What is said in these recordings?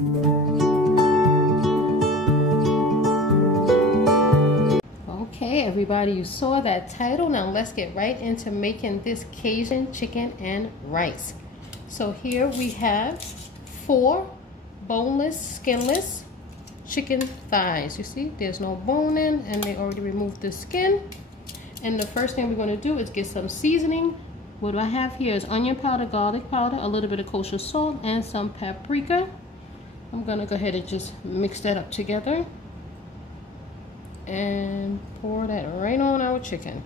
Okay, everybody, you saw that title. Now let's get right into making this Cajun chicken and rice. So here we have 4 boneless, skinless chicken thighs. You see, there's no bone in, and they already removed the skin. And the first thing we're going to do is get some seasoning. What I have here is onion powder, garlic powder, a little bit of kosher salt, and some paprika. I'm going to go ahead and just mix that up together and pour that right on our chicken.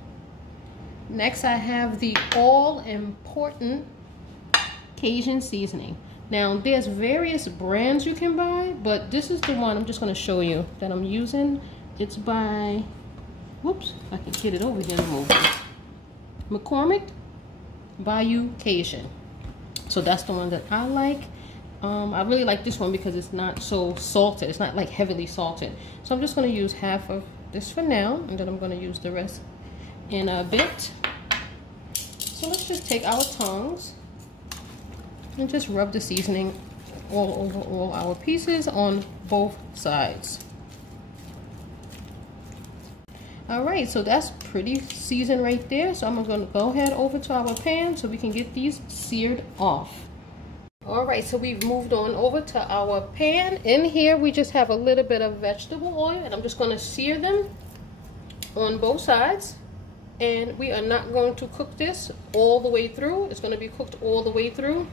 Next, I have the all-important Cajun seasoning. Now, there's various brands you can buy, but this is the one I'm just going to show you that I'm using. It's by, whoops, if I can get it over here and move it. McCormick Bayou Cajun. So that's the one that I like. I really like this one because it's not so salted. It's not like heavily salted. So I'm just going to use half of this for now, and then I'm going to use the rest in a bit. So let's just take our tongs and just rub the seasoning all over all our pieces on both sides. Alright, so that's pretty seasoned right there. So I'm going to go ahead over to our pan so we can get these seared off. Alright, so we've moved on over to our pan. In here we just have a little bit of vegetable oil, and I'm just going to sear them on both sides. And we are not going to cook this all the way through. It's going to be cooked all the way through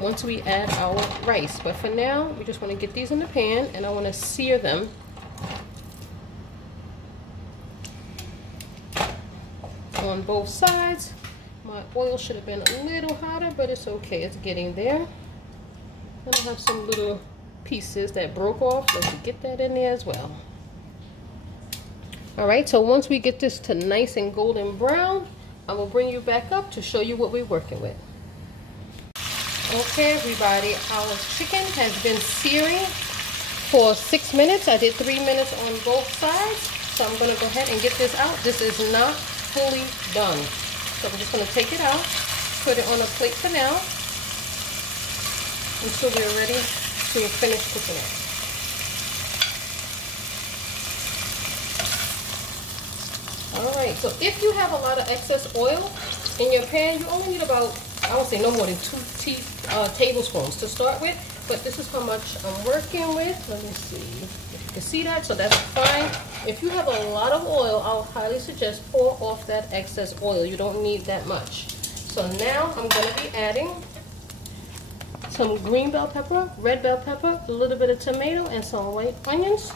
once we add our rice. But for now, we just want to get these in the pan, and I want to sear them on both sides. My oil should have been a little hotter, but it's okay. It's getting there. And I have some little pieces that broke off. Let's get that in there as well. Alright, so once we get this to nice and golden brown, I will bring you back up to show you what we're working with. Okay, everybody, our chicken has been searing for 6 minutes. I did 3 minutes on both sides. So I'm going to go ahead and get this out. This is not fully done. So I'm just going to take it out, put it on a plate for now, until we're ready to finish cooking it. Alright, so if you have a lot of excess oil in your pan, you only need about, I would say no more than 2 tablespoons to start with. But this is how much I'm working with. Let me see if you can see that. So that's fine. If you have a lot of oil, I'll highly suggest pour off that excess oil. You don't need that much. So now I'm going to be adding some green bell pepper, red bell pepper, a little bit of tomato, and some white onions.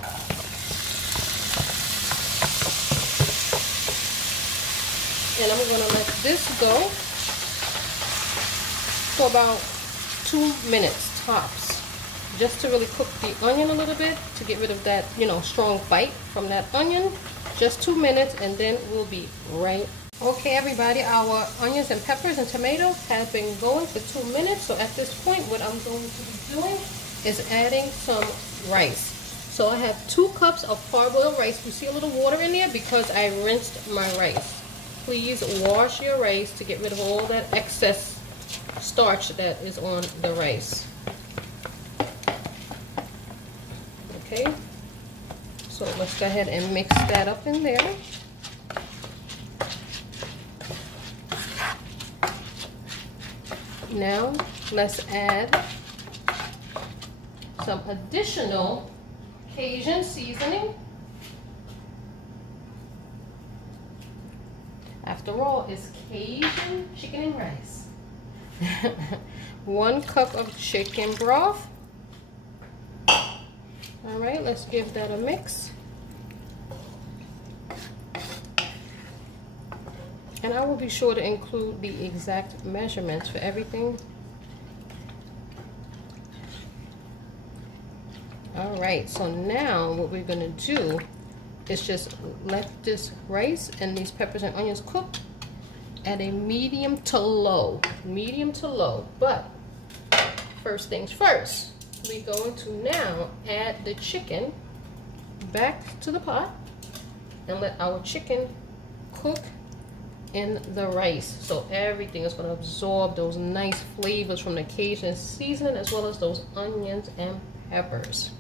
And I'm going to let this go for about 2 minutes tops, just to really cook the onion a little bit, to get rid of that, strong bite from that onion. Just 2 minutes, and then we'll be right. Okay, everybody, our onions and peppers and tomatoes have been going for 2 minutes. So at this point, what I'm going to be doing is adding some rice. So I have 2 cups of parboiled rice. You see a little water in there because I rinsed my rice. Please wash your rice to get rid of all that excess starch that is on the rice. Okay, so let's go ahead and mix that up in there. Now let's add some additional Cajun seasoning. After all, it's Cajun chicken and rice. 1 cup of chicken broth. Alright, let's give that a mix. And I will be sure to include the exact measurements for everything. Alright, so now what we're going to do is just let this rice and these peppers and onions cook at a medium to low. Medium to low. But first things first, we're going to now add the chicken back to the pot and let our chicken cook in the rice. So everything is going to absorb those nice flavors from the Cajun seasoning, as well as those onions and peppers,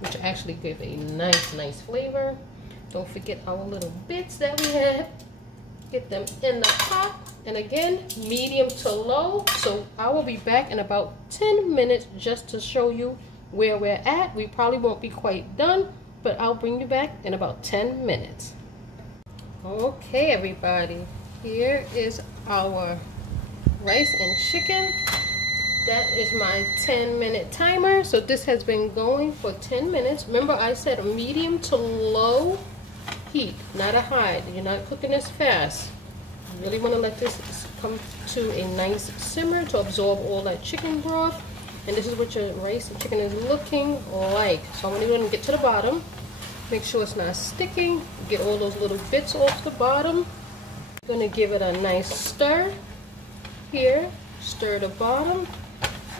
which actually give a nice flavor. Don't forget our little bits that we have. Get them in the pot. And again, medium to low. So I will be back in about 10 minutes just to show you where we're at. We probably won't be quite done, but I'll bring you back in about 10 minutes. Okay, everybody, here is our rice and chicken. That is my 10-minute timer. So this has been going for 10 minutes. Remember, I said a medium to low heat, not a high. You're not cooking this fast. You really want to let this come to a nice simmer to absorb all that chicken broth. And this is what your rice and chicken is looking like. So I'm going to get to the bottom. Make sure it's not sticking. Get all those little bits off the bottom. I'm going to give it a nice stir here. Stir the bottom.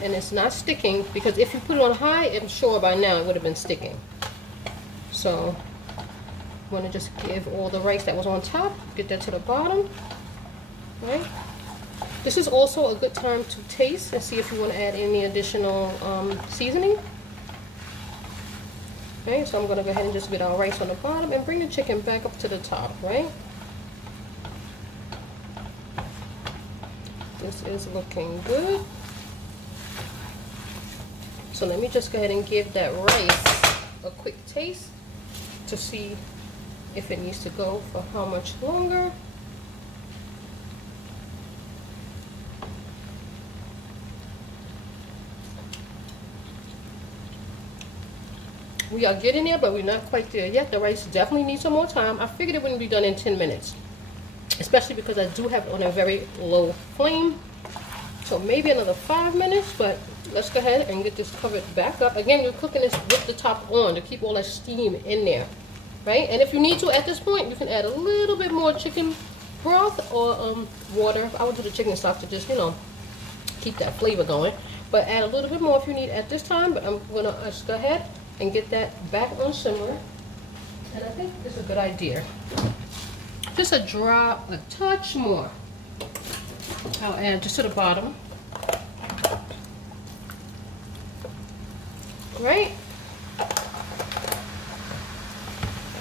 And it's not sticking, because if you put it on high, I'm sure by now it would have been sticking. So I'm going to just give all the rice that was on top, get that to the bottom. Right? This is also a good time to taste and see if you want to add any additional seasoning. Okay, so I'm going to go ahead and just get our rice on the bottom and bring the chicken back up to the top, right? This is looking good. So let me just go ahead and give that rice a quick taste to see if it needs to go for how much longer. We are getting there, but we're not quite there yet. The rice definitely needs some more time. I figured it wouldn't be done in 10 minutes, especially because I do have it on a very low flame. So maybe another 5 minutes, but let's go ahead and get this covered back up. Again, you're cooking this with the top on to keep all that steam in there, right? And if you need to at this point, you can add a little bit more chicken broth or water. I would do the chicken stock to just, you know, keep that flavor going. But add a little bit more if you need at this time. But I'm going to just go ahead and get that back on simmer. And I think this is a good idea. Just a drop, a touch more. I'll add just to the bottom. Right?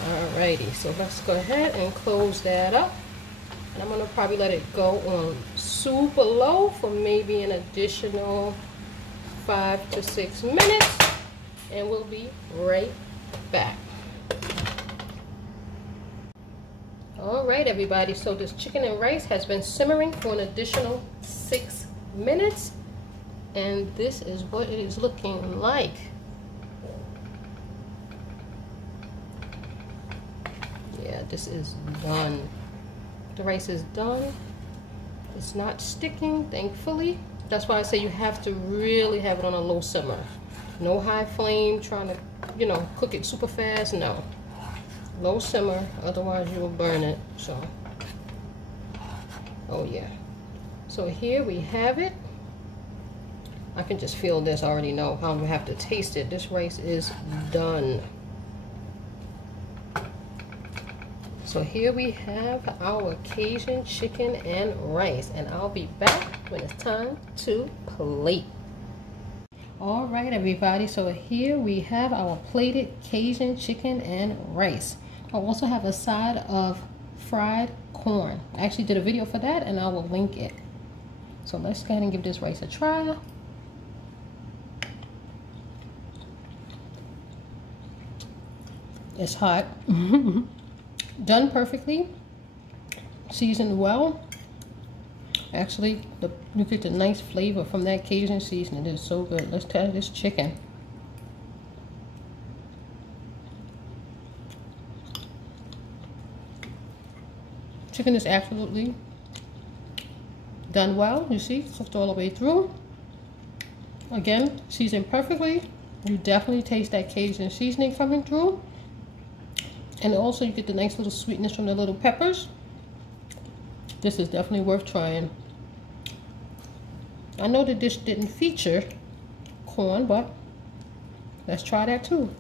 Alrighty, so let's go ahead and close that up. And I'm going to probably let it go on super low for maybe an additional 5 to 6 minutes. And we'll be right back. Alright, everybody, so this chicken and rice has been simmering for an additional 6 minutes. And this is what it is looking like. Yeah, this is done. The rice is done. It's not sticking, thankfully. That's why I say you have to really have it on a low simmer. No high flame, trying to, you know, cook it super fast. No. Low simmer, otherwise you will burn it. So, oh yeah. So here we have it. I can just feel this. I already know how we have to taste it. This rice is done. So here we have our Cajun chicken and rice, and I'll be back when it's time to plate. All right, everybody, so here we have our plated Cajun chicken and rice. I also have a side of fried corn. I actually did a video for that, and I will link it. So let's go ahead and give this rice a try. It's hot. Done perfectly, seasoned well. Actually, you get the nice flavor from that Cajun seasoning. It is so good. Let's try this chicken. Chicken is absolutely done well. You see, cooked all the way through. Again, seasoned perfectly. You definitely taste that Cajun seasoning coming through. And also you get the nice little sweetness from the little peppers. This is definitely worth trying. I know the dish didn't feature corn, but let's try that too.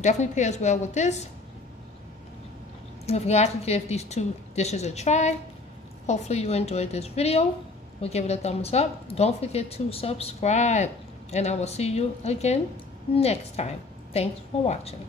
Definitely pairs well with this. You've got to give these 2 dishes a try. Hopefully you enjoyed this video. We'll give it a thumbs up. Don't forget to subscribe. And I will see you again next time. Thanks for watching.